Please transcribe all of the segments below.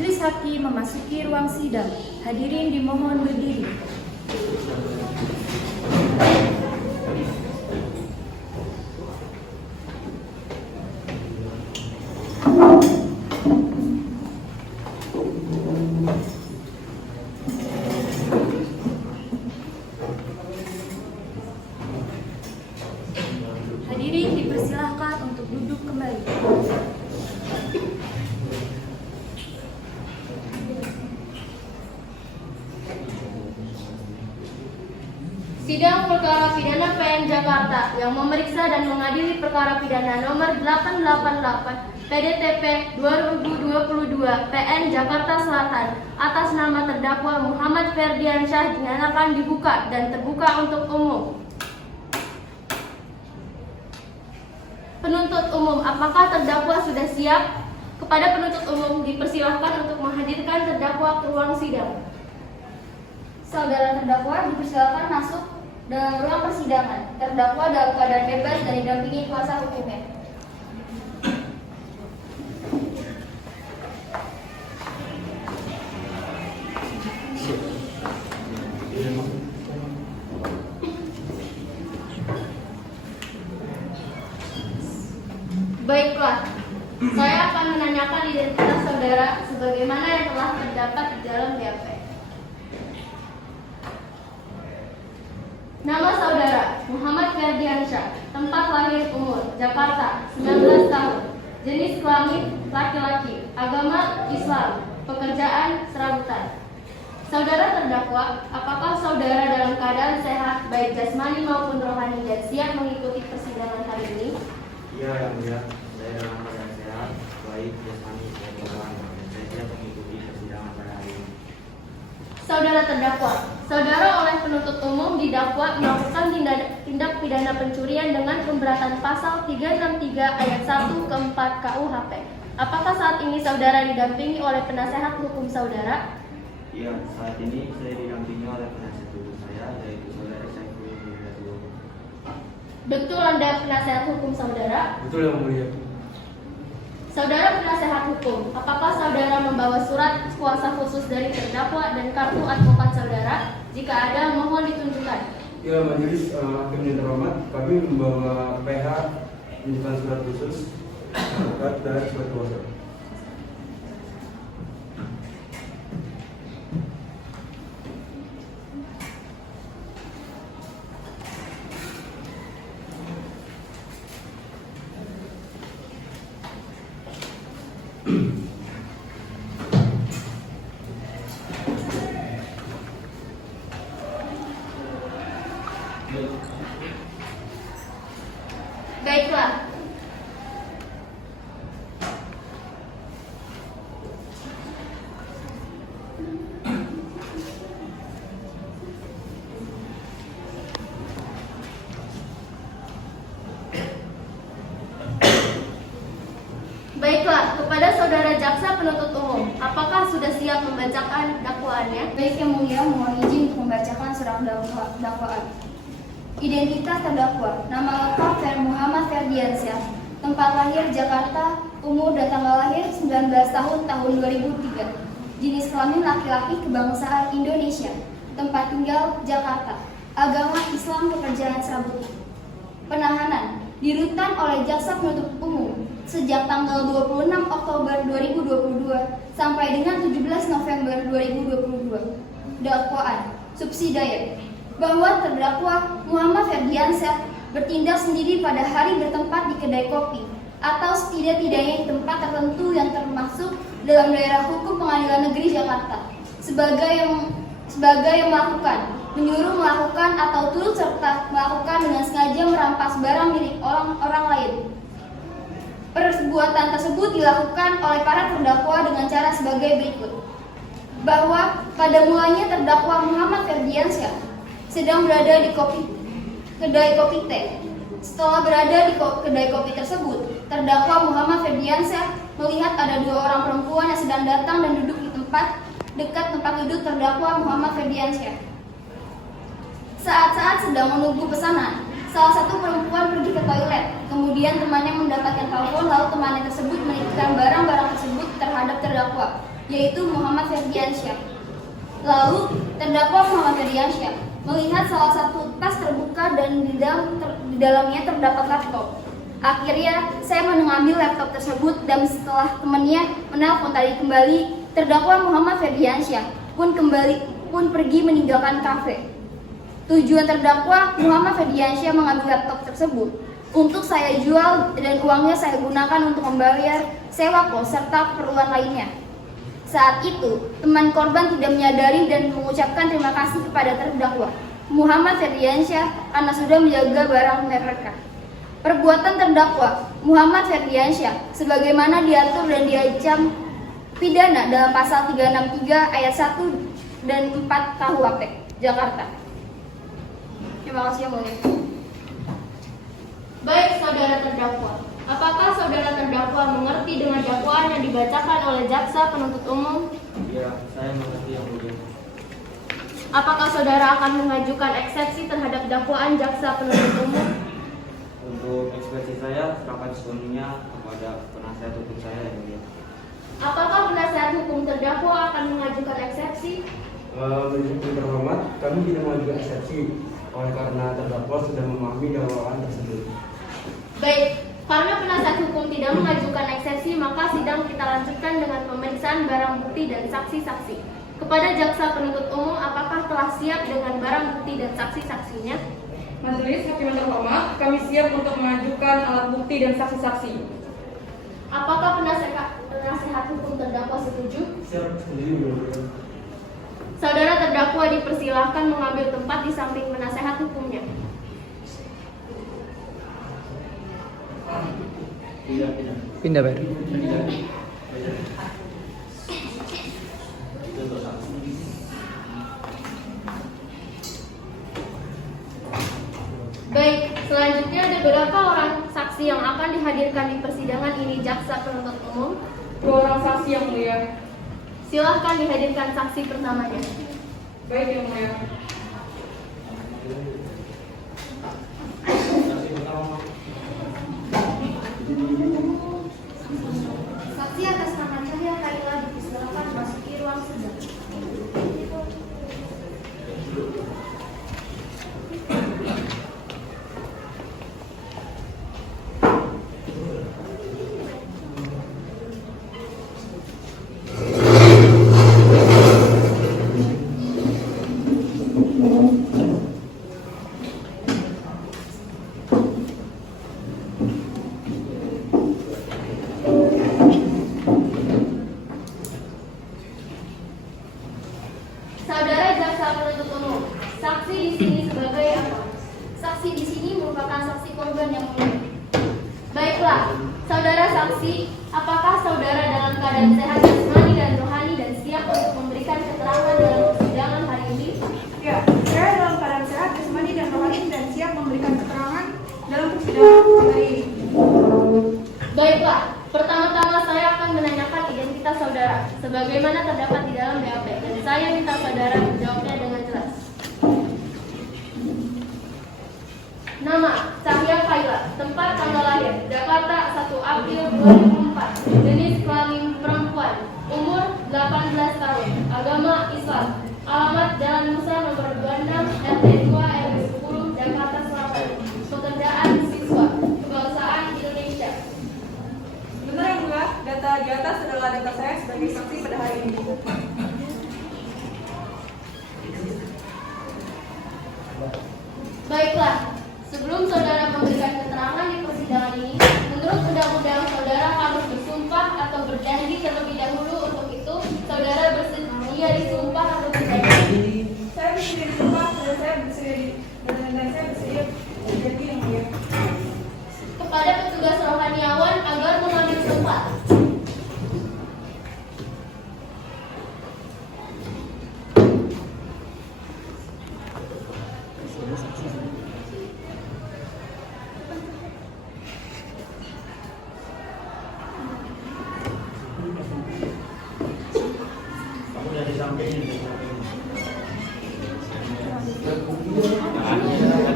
Majelis Hakim memasuki ruang sidang. Hadirin dimohon berdiri. Hadirin dipersilahkan untuk duduk kembali. Sidang Perkara Pidana PN Jakarta yang memeriksa dan mengadili perkara pidana nomor 888 PDTP 2022 PN Jakarta Selatan atas nama terdakwa Muhammad Ferdiansyah dinyatakan dibuka dan terbuka untuk umum. Penuntut umum, apakah terdakwa sudah siap? Kepada penuntut umum dipersilahkan untuk menghadirkan terdakwa ke ruang sidang. Saudara terdakwa dipersilakan masuk dalam ruang persidangan. Terdakwa dalam keadaan bebas dan didampingi kuasa hukumnya. Baiklah, saya akan menanyakan identitas saudara sebagaimana yang telah terdapat di dalam BAP. Nama saudara Muhammad Ferdiansyah, tempat lahir umur Jakarta 19 tahun, jenis kelamin laki-laki, agama Islam, pekerjaan serabutan. Saudara terdakwa, apakah saudara dalam keadaan sehat baik jasmani maupun rohani dan siap mengikuti persidangan hari ini? Iya, yang mulia, saya dalam keadaan sehat, baik jasmani maupun rohani, dan saya siap mengikuti persidangan pada hari ini. Saudara terdakwa, saudara oleh penuntut umum didakwa melakukan tindak pidana pencurian dengan pemberatan pasal 363 ayat 1 ke 4 KUHP. Apakah saat ini saudara didampingi oleh penasehat hukum saudara? Iya, saat ini saya didampingi oleh penasihat hukum saya, yaitu saudara Saiful Hidayatullah. Betul Anda penasehat hukum saudara? Betul, yang mulia. Saudara penasehat hukum, apakah saudara membawa surat kuasa khusus dari terdakwa dan kartu advokat saudara? Jika ada, mohon ditunjukkan. Ya, majelis hakim yang terhormat, kami membawa PH menunjukkan surat khusus advokat dan surat kuasa. Baiklah. Baiklah, kepada saudara jaksa penuntut umum, apakah sudah siap membacakan dakwaannya? Baik yang mulia, mohon izin untuk membacakan surat dakwaan. Identitas terdakwa, nama lengkap Muhammad Ferdiansyah, tempat lahir Jakarta, umur dan tanggal lahir 19 tahun 2003, jenis kelamin laki-laki, kebangsaan Indonesia, tempat tinggal Jakarta, agama Islam, pekerjaan serabut. Penahanan dirutan oleh jaksa penuntut umum sejak tanggal 26 Oktober 2022 sampai dengan 17 November 2022. Dakwaan subsidiar bahwa terdakwa Muhammad Ferdiansyah bertindak sendiri pada hari bertempat di kedai kopi atau setidak-tidaknya di tempat tertentu yang termasuk dalam daerah hukum Pengadilan Negeri Jakarta sebagai yang melakukan, menyuruh melakukan atau turut serta melakukan dengan sengaja merampas barang milik orang lain. Perbuatan tersebut dilakukan oleh para terdakwa dengan cara sebagai berikut. Bahwa pada mulanya terdakwa Muhammad Ferdiansyah sedang berada di kedai kopi teh. Setelah berada di kedai kopi tersebut, terdakwa Muhammad Ferdiansyah melihat ada dua orang perempuan yang sedang datang dan duduk di dekat tempat duduk terdakwa Muhammad Ferdiansyah. Saat-saat sedang menunggu pesanan, salah satu perempuan pergi ke toilet. Kemudian temannya mendapatkan telepon, lalu temannya tersebut menitipkan barang-barang tersebut terhadap terdakwa. yaitu Muhammad Ferdiansyah. Lalu terdakwa Muhammad Ferdiansyah melihat salah satu tas terbuka dan di dalamnya terdapat laptop. Akhirnya saya mengambil laptop tersebut dan setelah temannya menelpon tadi kembali, terdakwa Muhammad Ferdiansyah pun pergi meninggalkan kafe. Tujuan terdakwa Muhammad Ferdiansyah mengambil laptop tersebut untuk saya jual dan uangnya saya gunakan untuk membayar sewa kos serta keperluan lainnya. Saat itu, teman korban tidak menyadari dan mengucapkan terima kasih kepada terdakwa Muhammad Ferdiansyah karena sudah menjaga barang mereka. Perbuatan terdakwa Muhammad Ferdiansyah sebagaimana diatur dan diancam pidana dalam pasal 363 ayat 1 dan 4 KUHP Jakarta. Terima kasih yang mulia. Baik saudara terdakwa, apakah saudara terdakwa mengerti dengan dakwaan yang dibacakan oleh jaksa penuntut umum? Ya, saya mengerti yang mulia. Apakah saudara akan mengajukan eksepsi terhadap dakwaan jaksa penuntut umum? Untuk ekspresi saya serahkan sepenuhnya kepada penasihat hukum saya yang mulia. Apakah penasihat hukum terdakwa akan mengajukan eksepsi? Menurut yang terhormat, kami tidak mengajukan eksepsi oleh karena terdakwa sudah memahami dakwaan tersebut. Baik, karena penasihat hukum tidak mengajukan eksepsi, maka sidang kita lanjutkan dengan pemeriksaan barang bukti dan saksi-saksi. Kepada jaksa penuntut umum, apakah telah siap dengan barang bukti dan saksi-saksinya? Majelis Hakim yang terhormat, kami siap untuk mengajukan alat bukti dan saksi-saksi. Apakah penasihat hukum terdakwa setuju? Siap, setuju. Saudara terdakwa dipersilahkan mengambil tempat di samping penasihat hukumnya. Pindah, Pak. Baik, selanjutnya ada berapa orang saksi yang akan dihadirkan di persidangan ini jaksa penuntut umum? 2 orang saksi yang mulia. Silahkan dihadirkan saksi pertamanya. Baik yang mulia. Saksi atas nama Cahya Kaila dipersilakan memasuki ruang sidang. Saudara jaksa penuntut umum, saksi di sini sebagai apa? Saksi di sini merupakan saksi korban yang mulia. Baiklah, saudara saksi, apakah saudara dalam keadaan sehat jasmani dan rohani dan siap untuk memberikan keterangan dalam persidangan hari ini? Ya, saya dalam keadaan sehat, jasmani dan rohani dan siap memberikan keterangan dalam persidangan hari ini. Baiklah, pertama-tama saya akan menanyakan identitas saudara, sebagaimana terdapat di dalam BAP, dan saya minta saudara menjawabnya dengan jelas. Nama, Cahya Kaila, tempat tanggal lahir, Jakarta 1 April 2004, jenis kelamin perempuan, umur 18 tahun, agama Islam, alamat Jalan Musa nomor 26, RT 2 RW 10, Jakarta Selatan, pekerjaan siswa, kebangsaan Indonesia. Benar yang mulia, data di atas adalah data saya sebagai saksi pada hari ini. Baiklah, sebelum saudara memberikan keterangan di persidangan ini, menurut undang-undang saudara harus bersumpah atau berjanji terlebih dahulu. Untuk itu, saudara bersedia disumpah atau berjanji? Saya bersedia disumpah dan saya bersedia berjanji yang mulia. Kepada petugas rohaniawan agar mengambil sumpah.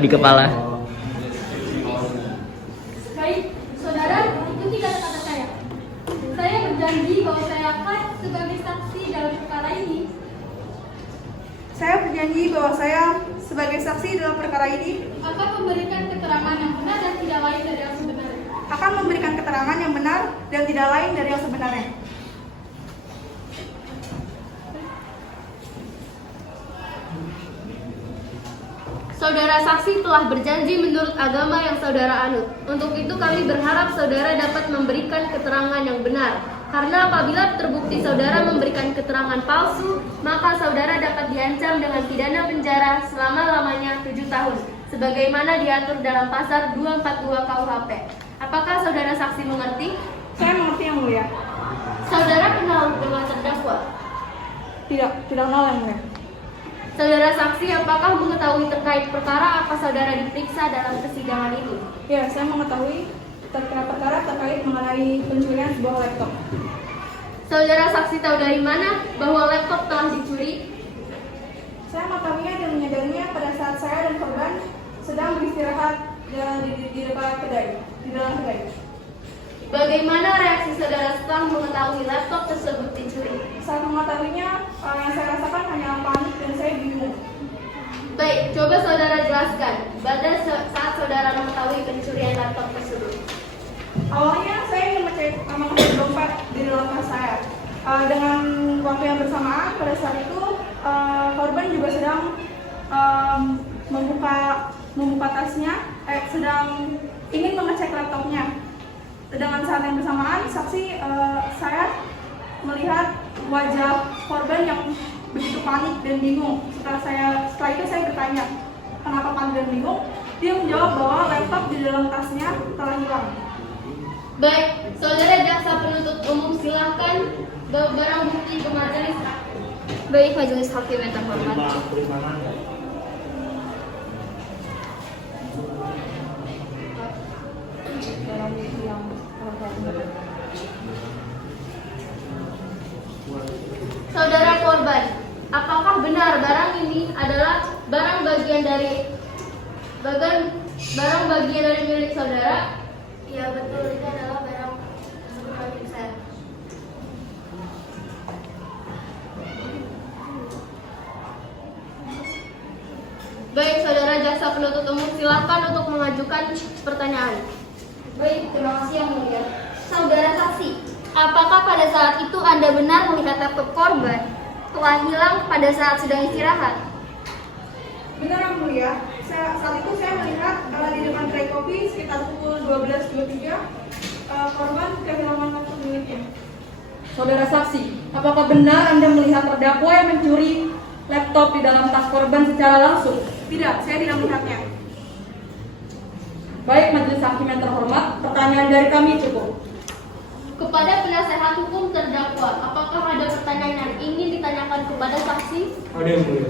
Di kepala. Baik, saudara, ikuti kata-kata saya. Saya berjanji bahwa saya akan sebagai saksi Saya berjanji bahwa saya sebagai saksi dalam perkara ini akan memberikan keterangan yang benar dan tidak lain dari yang sebenarnya. akan memberikan keterangan yang benar dan tidak lain dari yang sebenarnya. Saudara saksi telah berjanji menurut agama yang saudara anut. Untuk itu kami berharap saudara dapat memberikan keterangan yang benar. Karena apabila terbukti saudara memberikan keterangan palsu, maka saudara dapat diancam dengan pidana penjara selama-lamanya 7 tahun, sebagaimana diatur dalam pasal 242 KUHP. Apakah saudara saksi mengerti? Saya mengerti yang mulia. Saudara kenal dengan terdakwa? Tidak kenal yang mulia. Saudara saksi, apakah mengetahui terkait perkara apa saudara diperiksa dalam persidangan ini? Ya, saya mengetahui terkait perkara terkait mengenai pencurian sebuah laptop. Saudara saksi tahu dari mana bahwa laptop telah dicuri? Saya mengetahuinya dan menyadarinya pada saat saya dan korban sedang beristirahat di dekat kedai, di dalam kedai. Bagaimana reaksi saudara setelah mengetahui laptop tersebut dicuri? Saat mengetahuinya, yang saya rasakan hanya panik dan saya bingung. Baik, coba saudara jelaskan pada saat saudara mengetahui pencurian laptop tersebut. Awalnya saya ingin mengecek dompet di dalam tas saya. Dengan waktu yang bersamaan pada saat itu korban juga sedang membuka tasnya, sedang ingin mengecek laptopnya. Dengan saat yang bersamaan, saya melihat wajah korban yang begitu panik dan bingung. Setelah itu saya bertanya, kenapa panik dan bingung? Dia menjawab bahwa laptop di dalam tasnya telah hilang. Baik, saudara jaksa penuntut umum silahkan barang bukti ke majelis hakim. Baik, majelis hakim yang terhormat. Saudara korban, apakah benar barang ini adalah barang bagian dari milik saudara? Ya betul, ini adalah barang milik saya. Baik, saudara jaksa penuntut umum silakan untuk mengajukan pertanyaan. Baik, terima kasih yang mulia. Saudara saksi, apakah pada saat itu Anda benar melihat laptop korban telah hilang pada saat sedang istirahat? Benar yang mulia, saat itu saya melihat di depan kedai kopi sekitar pukul 12.23 korban kehilangan laptop miliknya. Saudara saksi, apakah benar Anda melihat terdakwa yang mencuri laptop di dalam tas korban secara langsung? Tidak, saya tidak melihatnya. Baik, majelis hakim yang terhormat, pertanyaan dari kami cukup. Kepada penasehat hukum terdakwa, apakah ada pertanyaan yang ingin ditanyakan kepada saksi? Ada yang mulia.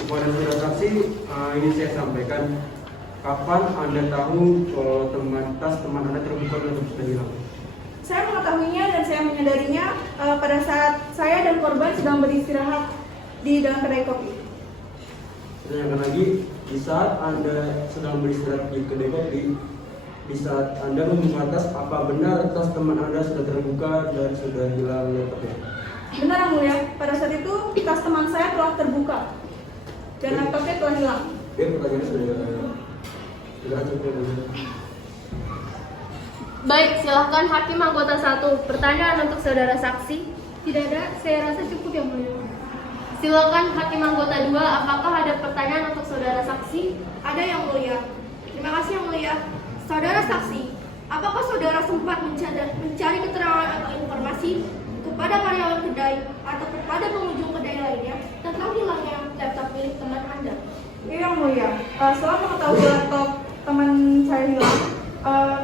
Kepada saudara saksi, ini saya sampaikan, kapan Anda tahu kalau tas teman Anda terbuka dan sudah hilang? Saya mengetahuinya dan saya menyadarinya pada saat saya dan korban sedang beristirahat di dalam kedai kopi. Saya tanyakan lagi, di saat Anda sedang beristirahat di kedai kopi, di saat Anda membuka tas, apa benar tas teman Anda sudah terbuka dan sudah hilang laptopnya? Benar yang mulia, pada saat itu tas teman saya telah terbuka dan laptopnya telah hilang. Pertanyaannya sudah cukup. Baik, silahkan hakim anggota 1. Pertanyaan untuk saudara saksi. Tidak ada, saya rasa cukup yang mulia. Silakan hakim anggota 2. Apakah ada pertanyaan untuk saudara saksi? Ada yang mulia. Terima kasih yang mulia. Saudara saksi, apakah saudara sempat mencari keterangan atau informasi kepada karyawan kedai atau kepada pengunjung kedai lainnya tentang hilangnya laptop milik teman Anda? Iya yang mulia. Setelah mengetahui laptop teman saya hilang,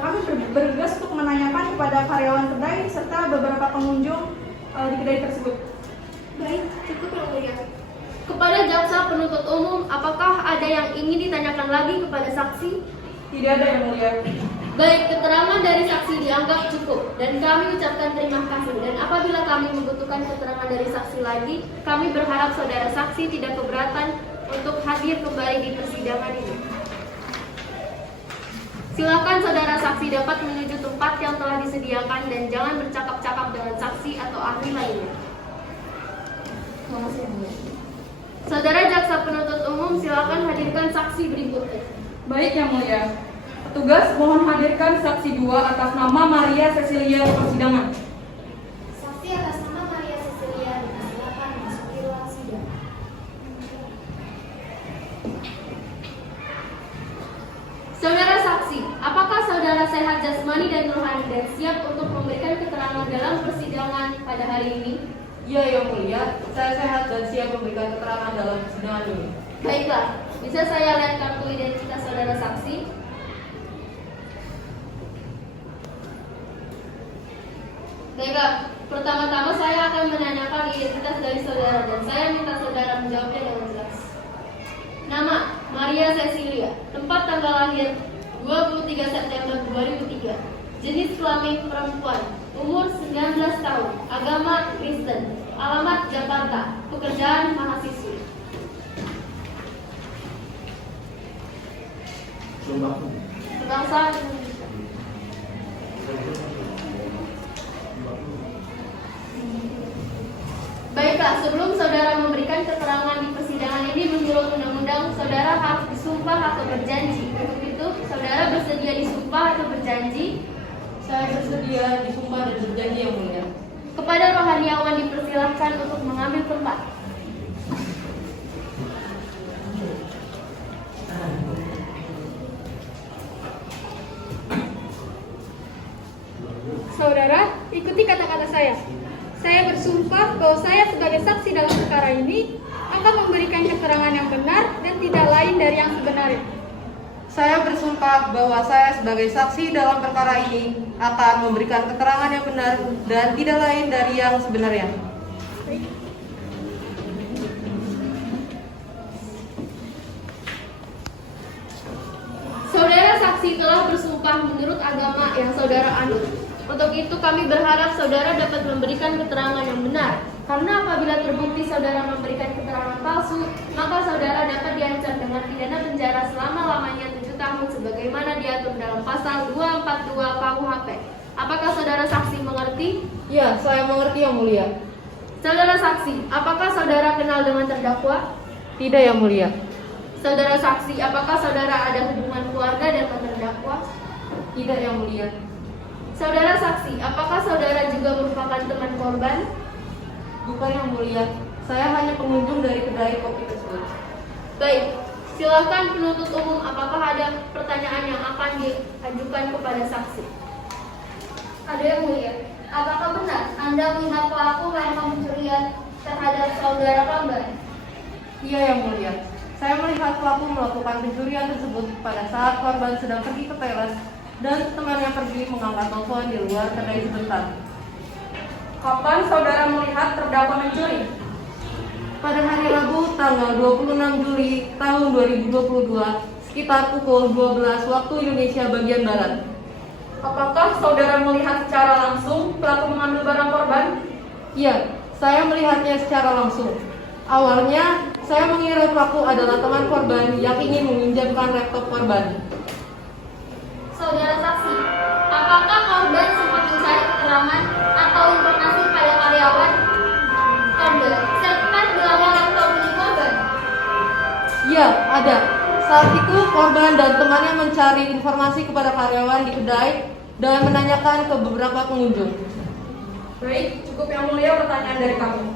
kami bergegas untuk menanyakan kepada karyawan kedai serta beberapa pengunjung di kedai tersebut. Baik, cukup yang mulia. Kepada jaksa penuntut umum, apakah ada yang ingin ditanyakan lagi kepada saksi? Tidak ada yang mulia. Baik, keterangan dari saksi dianggap cukup dan kami ucapkan terima kasih. Dan apabila kami membutuhkan keterangan dari saksi lagi, kami berharap saudara saksi tidak keberatan untuk hadir kembali di persidangan ini. Silakan saudara saksi dapat menuju tempat yang telah disediakan dan jangan bercakap-cakap dengan saksi atau ahli lainnya. Terima kasih yang mulia. Saudara Jaksa Penuntut Umum, silakan hadirkan saksi berikutnya. Baik yang mulia. Petugas mohon hadirkan saksi 2 atas nama Maria Cecilia di persidangan. Saksi atas nama Maria Cecilia dipersilakan memasuki ruang sidang. Saudara saksi, apakah saudara sehat jasmani dan rohani dan siap untuk memberikan keterangan dalam persidangan pada hari ini? Iya yang mulia, saya sehat dan siap memberikan keterangan dalam persidangan ini. Baiklah, bisa saya lihat kartu identitas saudara saksi? Baiklah, pertama-tama saya akan menanyakan identitas dari saudara dan saya minta saudara menjawabnya dengan jelas. Nama, Maria Cecilia. Tempat tanggal lahir, 23 September 2003. Jenis kelamin perempuan. Umur 19 tahun. Agama Kristen. Alamat Jakarta. Pekerjaan mahasiswi. Kebangsaan Indonesia. Baiklah, sebelum saudara memberikan keterangan di persidangan ini menurut undang-undang, saudara harus disumpah atau berjanji. Untuk itu, saudara bersedia disumpah atau berjanji? Saya bersedia disumpah dan berjanji yang mulia. Kepada rohaniawan dipersilahkan untuk mengambil tempat. Saudara, ikuti kata-kata saya. Saya bersumpah bahwa saya sebagai saksi dalam perkara ini akan memberikan keterangan yang benar dan tidak lain dari yang sebenarnya. Saya bersumpah bahwa saya sebagai saksi dalam perkara ini akan memberikan keterangan yang benar dan tidak lain dari yang sebenarnya. Saudara saksi telah bersumpah menurut agama yang saudara anut. Untuk itu kami berharap saudara dapat memberikan keterangan yang benar. Karena apabila terbukti saudara memberikan keterangan palsu, maka saudara dapat diancam dengan pidana penjara selama-lamanya 7 tahun sebagaimana diatur dalam pasal 242 KUHP. Apakah saudara saksi mengerti? Ya, saya mengerti yang mulia. Saudara saksi, apakah saudara kenal dengan terdakwa? Tidak yang mulia. Saudara saksi, apakah saudara ada hubungan keluarga dengan terdakwa? Tidak yang mulia. Saudara saksi, apakah saudara juga merupakan teman korban? Bukan yang mulia. Saya hanya pengunjung dari kedai kopi tersebut. Baik, silakan penuntut umum, apakah ada pertanyaan yang akan diajukan kepada saksi? Ada yang mulia. Apakah benar Anda melihat pelaku melakukan pencurian terhadap saudara korban? Iya yang mulia. Saya melihat pelaku melakukan pencurian tersebut pada saat korban sedang pergi ke teras dan temannya pergi mengangkat telepon di luar kedai sebentar. Kapan saudara melihat terdakwa mencuri? Pada hari Rabu tanggal 26 Juli tahun 2022 sekitar pukul 12 waktu Indonesia bagian Barat. Apakah saudara melihat secara langsung pelaku mengambil barang korban? Iya, saya melihatnya secara langsung. Awalnya, saya mengira pelaku adalah teman korban yang ingin meminjamkan laptop korban. Saudara saksi, apakah korban sempat mencari keterangan atau informasi pada karyawan korban serta hilangnya laptop milik korban? Iya, ada. Saat itu korban dan temannya mencari informasi kepada karyawan di kedai dan menanyakan ke beberapa pengunjung. Baik, cukup yang mulia pertanyaan dari kami.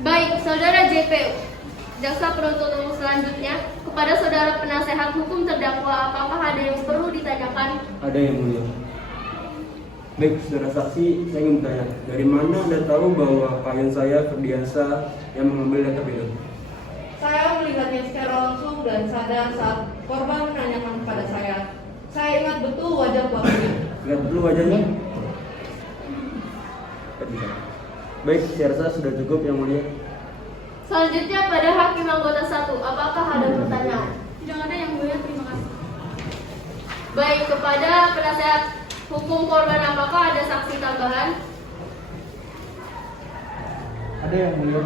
Baik, saudara JPU, jaksa penuntut umum selanjutnya, kepada saudara penasehat hukum terdakwa, apakah ada yang perlu ditanyakan? Ada yang mulia. Baik, saudara saksi, saya ingin bertanya, dari mana Anda tahu bahwa klien saya Ferdiansa yang mengambil laptop itu? Saya melihatnya secara langsung dan sadar saat korban menanyakan kepada saya. Saya ingat betul wajah pelakunya. Lihat dulu wajahnya. Baik, saya rasa sudah cukup yang mulia. Selanjutnya pada hakim anggota 1, apakah ada pertanyaan? Tidak ada yang mulia, terima kasih. Baik, kepada penasehat hukum korban, apakah ada saksi tambahan? Ada yang mulia.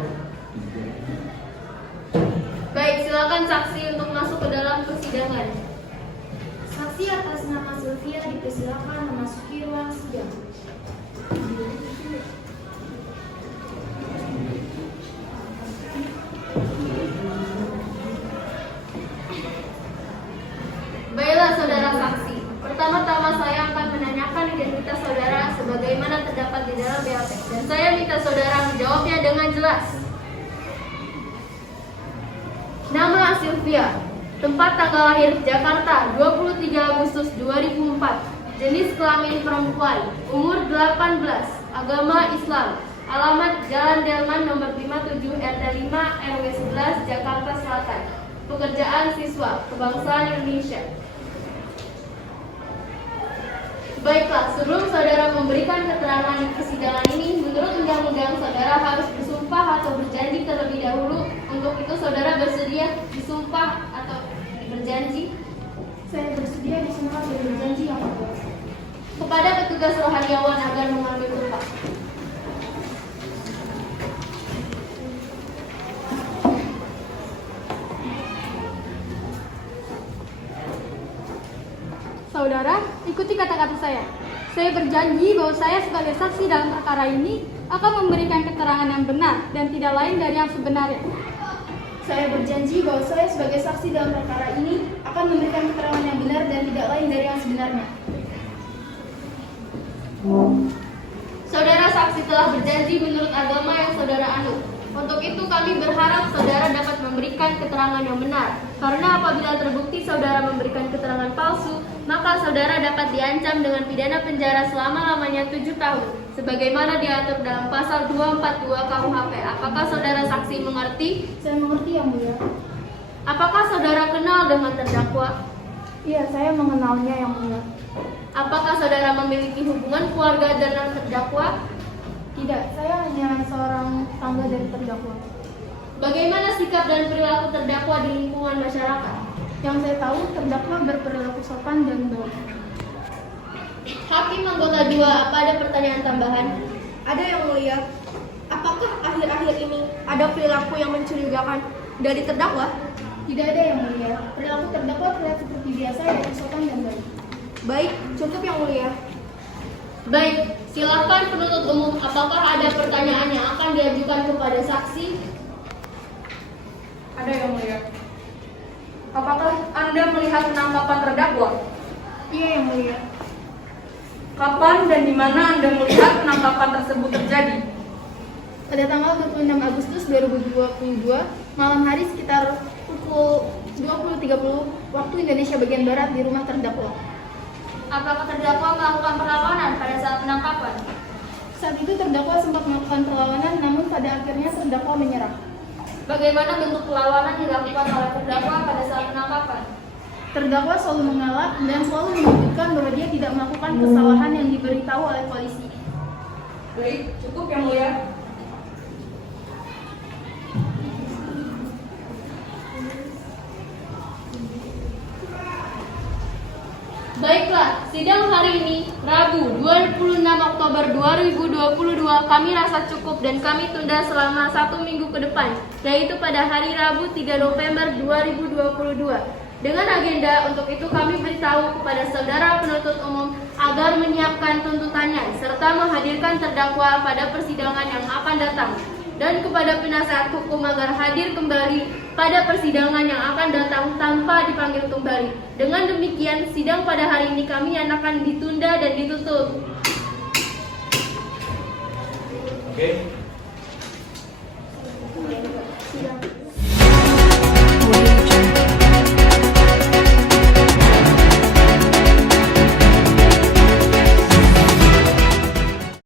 Baik, silakan saksi untuk masuk ke dalam persidangan. Saksi atas nama Sylvia dipersilakan memasuki ruang sidang. saudara menjawabnya dengan jelas. Nama Sylvia, tempat tanggal lahir Jakarta 23 Agustus 2004, jenis kelamin perempuan, umur 18, agama Islam, alamat Jalan Delman nomor 57 RT 5 RW 11 Jakarta Selatan, pekerjaan siswa, kebangsaan Indonesia. Baiklah, sebelum saudara memberikan keterangan di persidangan ini, menurut undang-undang saudara harus bersumpah atau berjanji terlebih dahulu. Untuk itu saudara bersedia disumpah atau berjanji? Saya bersedia disumpah dan berjanji yang mulia. Kepada petugas rohaniawan agar mengambil sumpah. Saudara, ikuti kata-kata saya. Saya berjanji bahwa saya sebagai saksi dalam perkara ini akan memberikan keterangan yang benar dan tidak lain dari yang sebenarnya. Saya berjanji bahwa saya sebagai saksi dalam perkara ini akan memberikan keterangan yang benar dan tidak lain dari yang sebenarnya. Saudara saksi telah berjanji menurut agama yang saudara anut. Untuk itu kami berharap saudara dapat memberikan keterangan yang benar. Karena apabila terbukti saudara memberikan keterangan palsu, maka saudara dapat diancam dengan pidana penjara selama-lamanya 7 tahun, sebagaimana diatur dalam pasal 242 KUHP. Apakah saudara saksi mengerti? Saya mengerti yang mulia. Apakah saudara kenal dengan terdakwa? Iya, saya mengenalnya yang mulia. Apakah saudara memiliki hubungan keluarga dengan terdakwa? Tidak, saya hanya seorang tangga dari terdakwa. Bagaimana sikap dan perilaku terdakwa di lingkungan masyarakat? Yang saya tahu, terdakwa berperilaku sopan dan baik. Hakim anggota 2, apa ada pertanyaan tambahan? Ada yang mulia. Apakah akhir-akhir ini ada perilaku yang mencurigakan dari terdakwa? Tidak ada yang mulia. Perilaku terdakwa terlihat seperti biasa, yaitu sopan dan baik. Baik, cukup yang mulia. Baik, silakan penuntut umum. Apakah ada pertanyaan yang akan diajukan kepada saksi? Ada yang mulia. Apakah Anda melihat penangkapan terdakwa? Iya yang mulia. Kapan dan di mana Anda melihat penangkapan tersebut terjadi? Pada tanggal 26 Agustus 2022, malam hari sekitar pukul 20.30 waktu Indonesia bagian Barat di rumah terdakwa. Apakah terdakwa melakukan perlawanan pada saat penangkapan? Saat itu terdakwa sempat melakukan perlawanan, namun pada akhirnya terdakwa menyerah. Bagaimana bentuk perlawanan dilakukan oleh terdakwa pada saat penangkapan? Terdakwa selalu mengalah dan selalu menunjukkan bahwa dia tidak melakukan kesalahan yang diberitahu oleh polisi. Baik, cukup yang mulia. Baiklah, sidang hari ini, Rabu 26 Oktober 2022, kami rasa cukup dan kami tunda selama 1 minggu ke depan, yaitu pada hari Rabu 3 November 2022. Dengan agenda untuk itu kami beritahu kepada saudara penuntut umum agar menyiapkan tuntutannya, serta menghadirkan terdakwa pada persidangan yang akan datang. Dan kepada penasehat hukum agar hadir kembali pada persidangan yang akan datang tanpa dipanggil kembali. Dengan demikian, sidang pada hari ini kami akan ditunda dan ditutup. Oke.